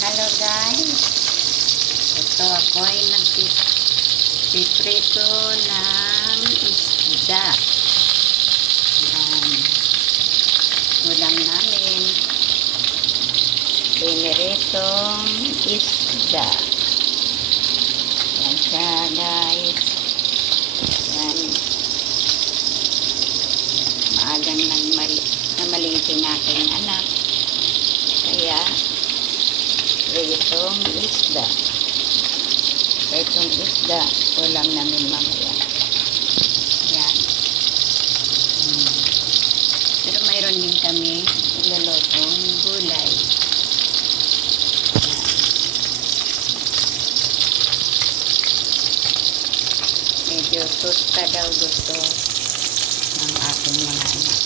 Hello guys, ito ako ay nagpiprito ng isda. Yan, ulam namin, piniritong isda. Yan siya guys. Yan, maagang namalingki ng aking anak, kaya pritong isda. Pritong isda, ulam namin mamaya. Yan. Pero mayroon din kami ilalotong gulay. Yan. Medyo tosta daw gusto ng aking mga anak.